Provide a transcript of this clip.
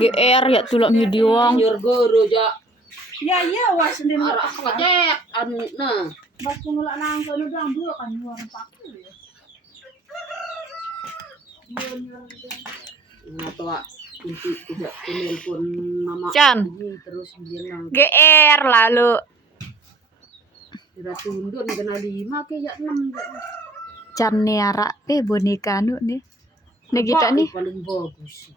GR ya tulak videoang. Guru ja. Ya iya wah sendiri Arah kecek anu nah. Bas pengulak nang kono dang dua kan luar paku ya. Atau untuk tidak telepon nama Chan. terus dia nang GR lalu. kira tundun kena 5 ke ya 6. Can niara boneka anu nih. Nih kita nih. Paling bagus.